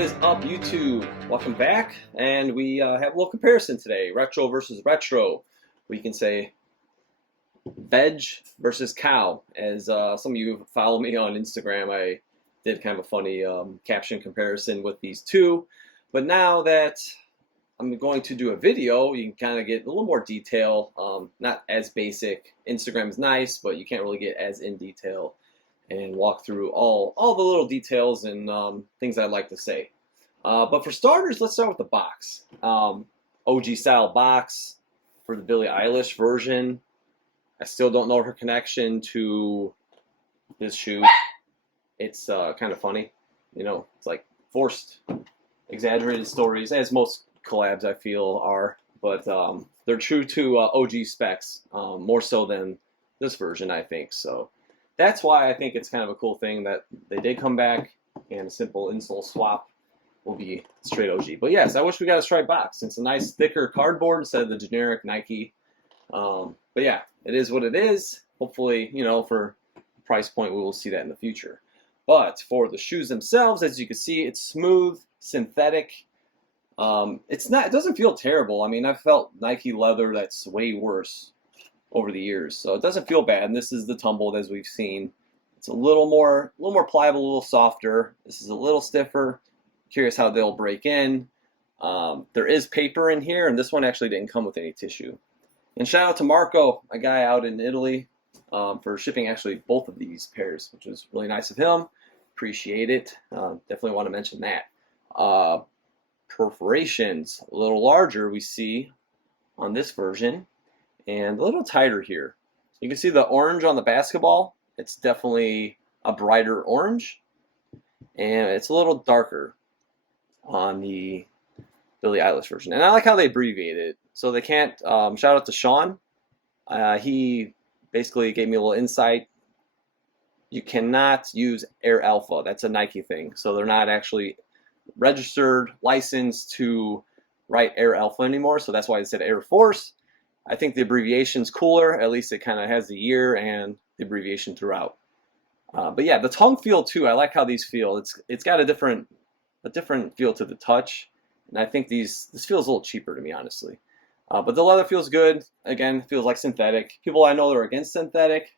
What is up, YouTube? Welcome back, and we have a little comparison today, retro versus retro. We can say veg versus cow. As some of you follow me on Instagram, I did kind of a funny caption comparison with these two. But now that I'm going to do a video, you can kind of get a little more detail, not as basic. Instagram is nice, but you can't really get as in detail and walk through all the little details and things I'd like to say. But for starters, let's start with the box. OG style box for the Billie Eilish version. I still don't know her connection to this shoe. It's kind of funny, you know. It's like forced, exaggerated stories, as most collabs I feel are. But they're true to OG specs, more so than this version, I think. So that's why I think it's kind of a cool thing that they did come back, and a simple insole swap will be straight OG. But yes, I wish we got a striped box. It's a nice thicker cardboard instead of the generic Nike. But yeah, it is what it is. Hopefully, you know, for the price point, we will see that in the future. But for the shoes themselves, as you can see, it's smooth, synthetic. It doesn't feel terrible. I mean, I've felt Nike leather that's way worse over the years, so it doesn't feel bad. And this is the tumbled, as we've seen. It's a little more pliable, a little softer. This is a little stiffer. Curious how they'll break in. There is paper in here, and this one actually didn't come with any tissue. And shout out to Marco, a guy out in Italy, for shipping actually both of these pairs, which was really nice of him. Appreciate it. Definitely want to mention that. Perforations a little larger, we see on this version, and a little tighter here. You can see the orange on the basketball. It's definitely a brighter orange, and it's a little darker on the Billie Eilish version. And I like how they abbreviate it. So they can't, shout out to Sean. He basically gave me a little insight. You cannot use Air Alpha. That's a Nike thing. So they're not actually registered, licensed to write Air Alpha anymore. So that's why they said Air Force. I think the abbreviation's cooler. At least it kind of has the year and the abbreviation throughout. But yeah, the tongue feel too. I like how these feel. It's got a different feel to the touch, and I think this feels a little cheaper to me, honestly. But the leather feels good. Again, feels like synthetic. People I know that are against synthetic,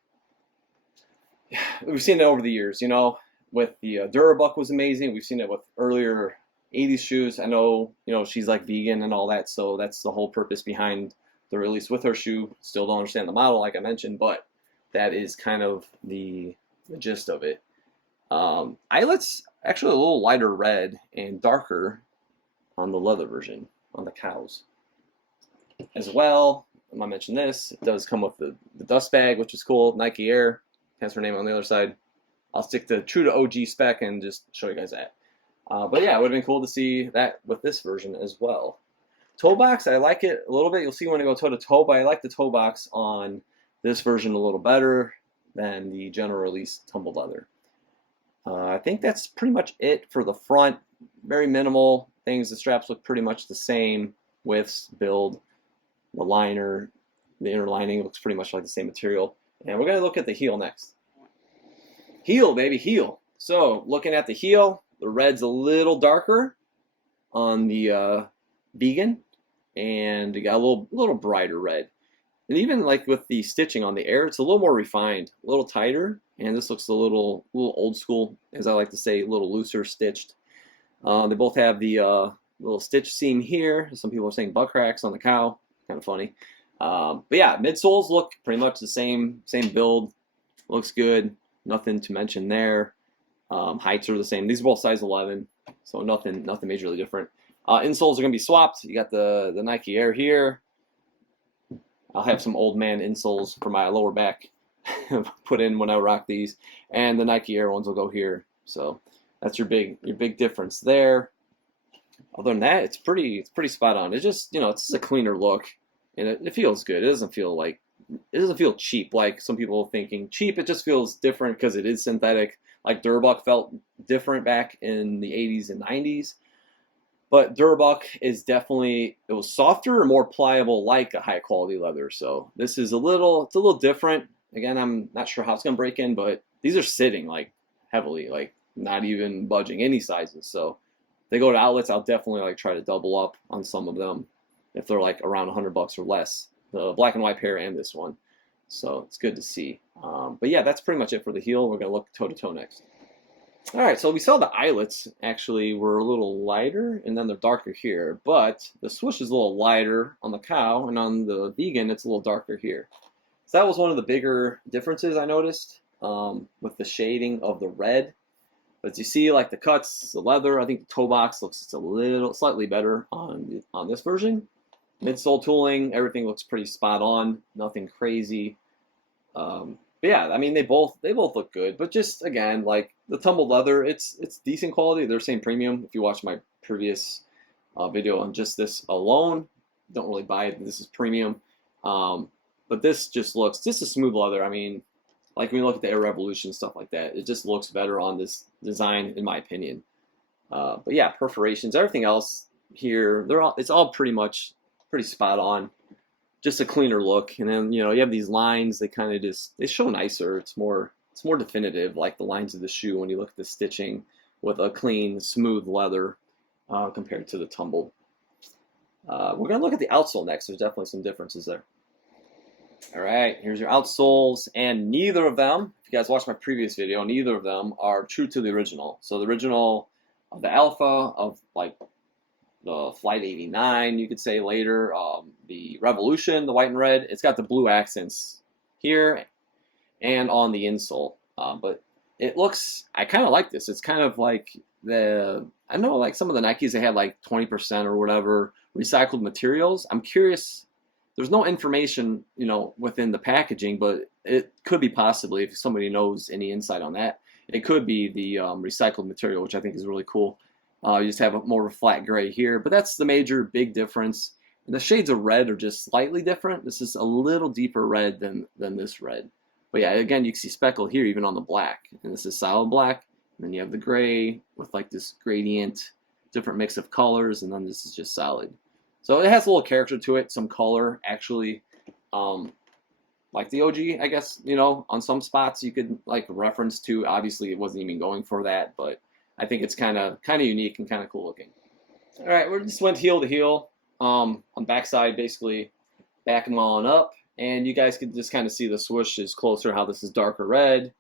we've seen it over the years. You know, with the Durabuck was amazing. We've seen it with earlier '80s shoes. I know, you know, she's like vegan and all that, so that's the whole purpose behind the release with her shoe. Still don't understand the model, like I mentioned, but that is kind of the gist of it. Eyelets actually a little lighter red and darker on the leather version, on the cows. As well, I'm gonna mention this, it does come with the dust bag, which is cool. Nike Air has her name on the other side. I'll stick to true to OG spec and just show you guys that. But yeah, it would have been cool to see that with this version as well. Toe box, I like it a little bit. You'll see when I go toe to toe, but I like the toe box on this version a little better than the general release tumbled leather. I think that's pretty much it for the front. Very minimal things. The straps look pretty much the same. Widths, build, the liner, the inner lining looks pretty much like the same material. And we're going to look at the heel next. Heel, baby, heel. So looking at the heel, the red's a little darker on the vegan, and you got a little brighter red. And even like with the stitching on the Air, it's a little more refined, a little tighter, and this looks a little old school, as I like to say, a little looser stitched. They both have the little stitch seam here. Some people are saying butt cracks on the cow, kind of funny. But yeah, midsoles look pretty much the same build. Looks good. Nothing to mention there. Heights are the same. These are both size 11, so nothing majorly different. Insoles are gonna be swapped. You got the Nike Air here. I'll have some old man insoles for my lower back put in when I rock these, and the Nike Air ones will go here. So that's your big difference there. Other than that, it's pretty spot on. It's just, you know, it's just a cleaner look, and it feels good. It doesn't feel cheap like some people are thinking cheap. It just feels different because it is synthetic. Like Durabuck felt different back in the 80s and 90s. But Durabuck is definitely, it was softer and more pliable like a high quality leather. So this is it's a little different. Again, I'm not sure how it's going to break in, but these are sitting like heavily, like not even budging any sizes. So they go to outlets, I'll definitely like try to double up on some of them if they're like around $100 or less. The black and white pair and this one. So it's good to see. But yeah, that's pretty much it for the heel. We're gonna look toe to toe next. All right, so we saw the eyelets actually were a little lighter, and then they're darker here. But the swoosh is a little lighter on the cow, and on the vegan, it's a little darker here. So that was one of the bigger differences I noticed with the shading of the red. But you see, like the cuts, the leather, I think the toe box looks just a little, slightly better on this version. Midsole tooling, everything looks pretty spot on, nothing crazy. But yeah, I mean they both look good, but just again like the tumbled leather, it's decent quality. They're saying premium. If you watch my previous video on just this alone, don't really buy it. This is premium, but this just a smooth leather. I mean, like when you look at the Air Revolution stuff like that, it just looks better on this design in my opinion. But yeah, perforations, everything else here, it's all pretty spot on. Just a cleaner look, and then you have these lines. They kind of they show nicer. It's more definitive, like the lines of the shoe when you look at the stitching with a clean, smooth leather compared to the tumbled. We're gonna look at the outsole next. There's definitely some differences there. All right, here's your outsoles, and neither of them, if you guys watched my previous video, neither of them are true to the original. So the original of the Alpha of like the Flight 89, you could say later, the Revolution, the white and red, it's got the blue accents here and on the insole. But it looks, I kind of like this. It's kind of like I know like some of the Nikes, they had like 20% or whatever recycled materials. I'm curious, there's no information, within the packaging, but it could be possibly, if somebody knows any insight on that, it could be the recycled material, which I think is really cool. You just have more of a flat gray here, but that's the major big difference. And the shades of red are just slightly different. This is a little deeper red than this red. But yeah, again, you can see speckle here even on the black. And this is solid black. And then you have the gray with like this gradient, different mix of colors, and then this is just solid. So it has a little character to it, some color actually. Like the OG, I guess, on some spots you could like reference to. Obviously, it wasn't even going for that, but I think it's kind of unique and kind of cool looking. All right, we just went heel to heel on backside, basically backing them on up, and you guys could just kind of see the swoosh is closer, how this is darker red,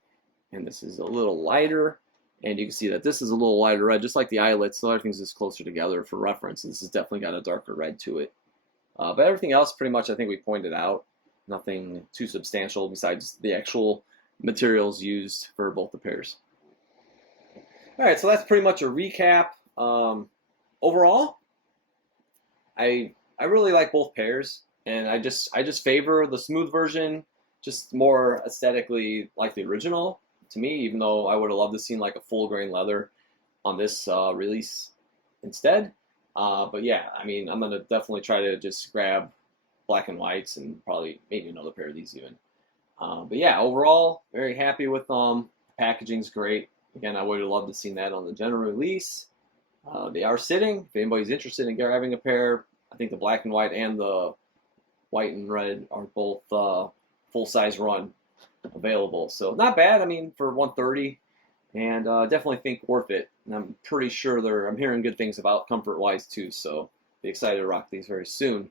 and this is a little lighter, and you can see that this is a little lighter red, just like the eyelets. So everything's just closer together for reference. This has definitely got a darker red to it, but everything else pretty much I think we pointed out. Nothing too substantial besides the actual materials used for both the pairs. All right, so that's pretty much a recap. Overall, I really like both pairs, and I just favor the smooth version, just more aesthetically like the original to me. Even though I would have loved to seen like a full grain leather on this release instead. But yeah, I mean, I'm gonna definitely try to just grab black and whites and probably maybe another pair of these even. But yeah, overall, very happy with them. Packaging's great. Again, I would have loved to seen that on the general release. They are sitting. If anybody's interested in grabbing a pair, I think the black and white and the white and red are both full-size run available. So not bad, I mean, for $130, and definitely think worth it. And I'm pretty sure I'm hearing good things about comfort-wise too, so be excited to rock these very soon.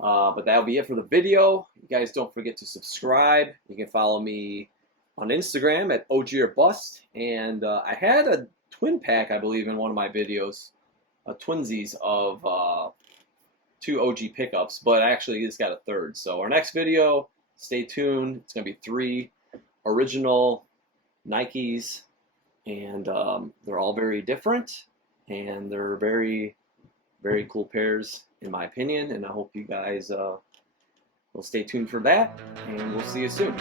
But that'll be it for the video. You guys don't forget to subscribe. You can follow me on Instagram at OG or Bust, and I had a twin pack, I believe, in one of my videos, twinsies of 2 OG pickups, but I actually just got a third. So our next video, stay tuned. It's going to be 3 original Nikes, and they're all very different, and they're very, very cool pairs in my opinion, and I hope you guys will stay tuned for that, and we'll see you soon.